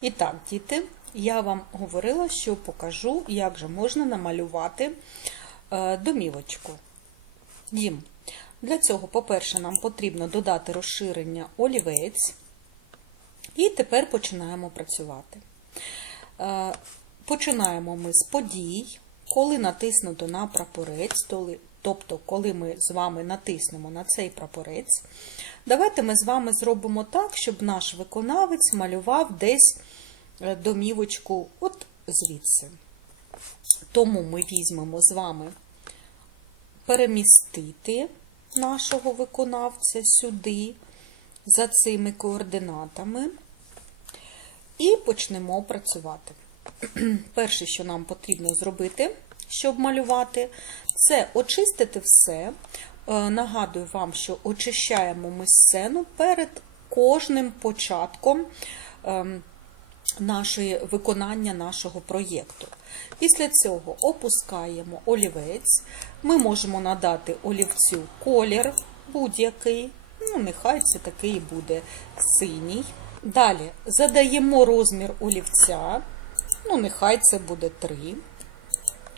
І так, діти, я вам говорила, що покажу, як же можна намалювати е, домівочку. Дім. Для цього, по-перше, нам потрібно додати розширення олівець. І тепер починаємо працювати. Е, Починаємо ми з подій, коли натиснуто на прапорець, тобто, коли ми з вами натиснемо на цей прапорець, давайте ми з вами зробимо так, щоб наш виконавець малював десь е, домівочку от звідси. Тому ми візьмемо з вами перемістити нашого виконавця сюди, за цими координатами, і почнемо працювати. Перше, що нам потрібно зробити, щоб малювати, це очистити все. Е, Нагадую вам, що очищаємо ми сцену перед кожним початком ем, нашої виконання нашого проєкту. Після цього опускаємо олівець. Ми можемо надати олівцю колір будь-який. Ну, нехай це такий буде синій. Далі задаємо розмір олівця. Ну, нехай це буде 3,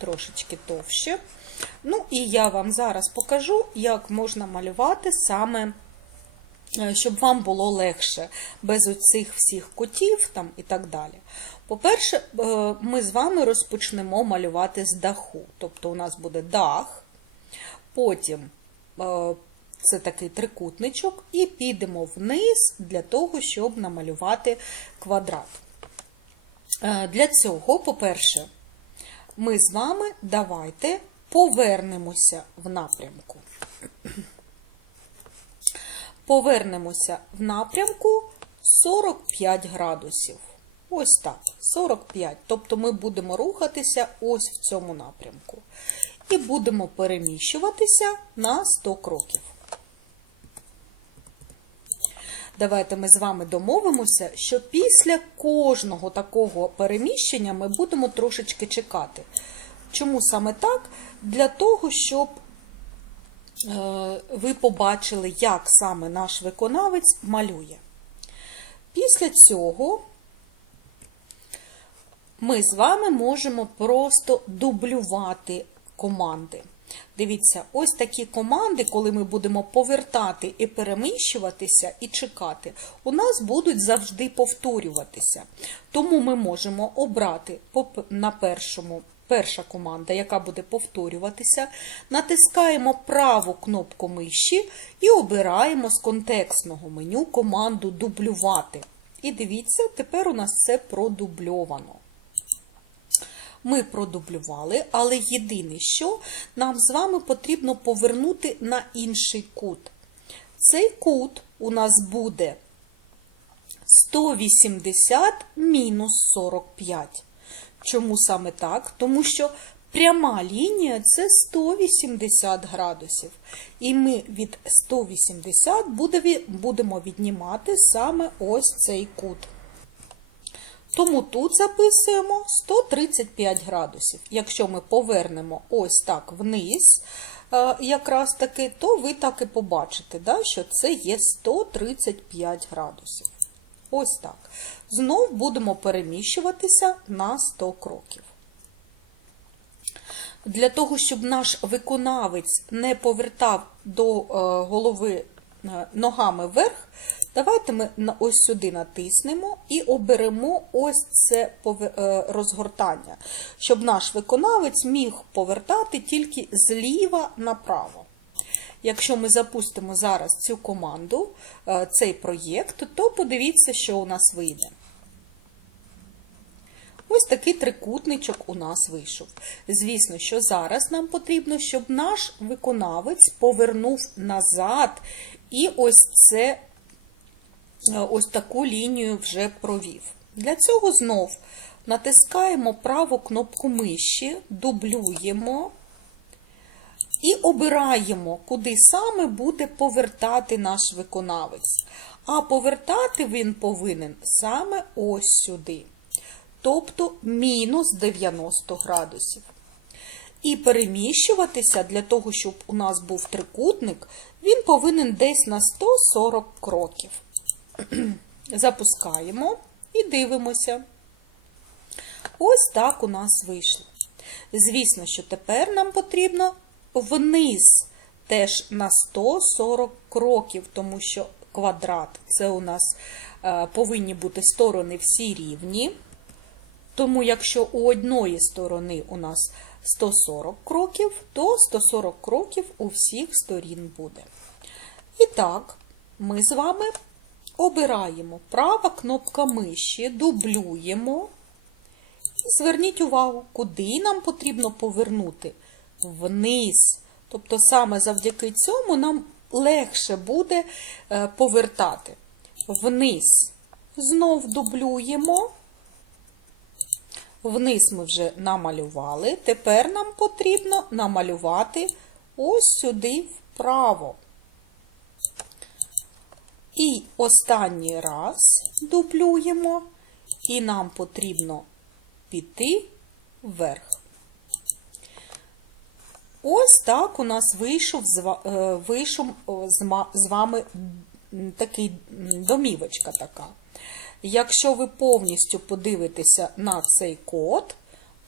трошечки товще. Ну, і я вам зараз покажу, як можна малювати саме, е, щоб вам було легше, без оцих всіх кутів там і так далі. По-перше, е, ми з вами розпочнемо малювати з даху. Тобто у нас буде дах, потім е, це такий трикутничок, і підемо вниз для того, щоб намалювати квадрат. Для цього, по-перше, ми з вами давайте повернемося в напрямку. Повернемося в напрямку 45 градусів. Ось так, 45. Тобто ми будемо рухатися ось в цьому напрямку. І будемо переміщуватися на 100 кроків. Давайте ми з вами домовимося, що після кожного такого переміщення ми будемо трошечки чекати. Чому саме так? Для того, щоб е, ви побачили, як саме наш виконавець малює. Після цього ми з вами можемо просто дублювати команди. Дивіться, ось такі команди, коли ми будемо повертати і переміщуватися, і чекати, у нас будуть завжди повторюватися. Тому ми можемо обрати на першому. Перша команда, яка буде повторюватися, натискаємо праву кнопку миші і обираємо з контекстного меню команду дублювати. І дивіться, тепер у нас це продубльовано. Ми продублювали, але єдине, що нам з вами потрібно повернути на інший кут. Цей кут у нас буде 180 мінус 45. Чому саме так? Тому що пряма лінія це 180 градусів. І ми від 180 будемо віднімати саме ось цей кут. Тому тут записуємо 135 градусів. Якщо ми повернемо ось так вниз, е, якраз таки, то ви так і побачите, да, що це є 135 градусів. Ось так. Знов будемо переміщуватися на 100 кроків. Для того, щоб наш виконавець не повертав до е, голови е, ногами вверх, давайте ми ось сюди натиснемо і оберемо ось це е, розгортання, щоб наш виконавець міг повертати тільки зліва направо. Якщо ми запустимо зараз цю команду, е, цей проєкт, то подивіться, що у нас вийде. Ось такий трикутничок у нас вийшов. Звісно, що зараз нам потрібно, щоб наш виконавець повернув назад і ось це, ось таку лінію вже провів. Для цього знов натискаємо праву кнопку миші, дублюємо і обираємо, куди саме буде повертати наш виконавець. А повертати він повинен саме ось сюди. Тобто мінус 90 градусів. І переміщуватися для того, щоб у нас був трикутник, він повинен десь на 140 кроків. Запускаємо. і дивимося. Ось так у нас вийшло. Звісно, що тепер нам потрібно вниз теж на 140 кроків, тому що квадрат це у нас е, повинні бути сторони всі рівні. Тому, якщо у одної сторони у нас 140 кроків, то 140 кроків у всіх сторін буде. І так, ми з вами обираємо права кнопка миші, дублюємо. І зверніть увагу, куди нам потрібно повернути вниз. Тобто саме завдяки цьому нам легше буде е, повертати вниз. Знов дублюємо. Вниз ми вже намалювали. Тепер нам потрібно намалювати ось сюди вправо. І останній раз дублюємо, і нам потрібно піти вверх. Ось так у нас вийшов е, вийшов з вами такий домівочка така. Якщо ви повністю подивитеся на цей код,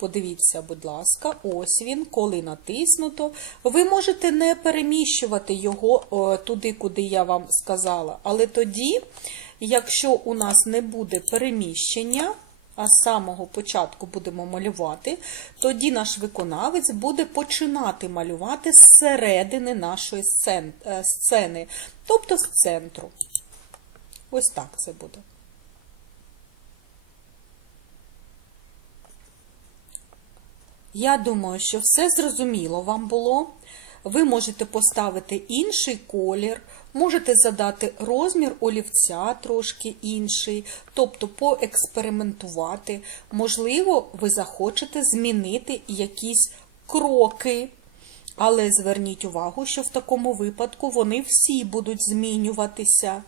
подивіться, будь ласка, ось він, коли натиснуто, ви можете не переміщувати його о, туди, куди я вам сказала. Але тоді, якщо у нас не буде переміщення, а з самого початку будемо малювати, тоді наш виконавець буде починати малювати з середини нашої е, сцени, тобто з центру. Ось так це буде. Я думаю, що все зрозуміло вам було. Ви можете поставити інший колір, можете задати розмір олівця трошки інший, тобто поекспериментувати. Можливо, ви захочете змінити якісь кроки. Але зверніть увагу, що в такому випадку вони всі будуть змінюватися.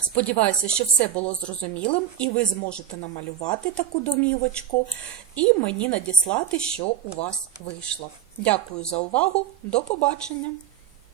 Сподіваюся, що все було зрозумілим, і ви зможете намалювати таку домівочку і мені надіслати, що у вас вийшло. Дякую за увагу. До побачення!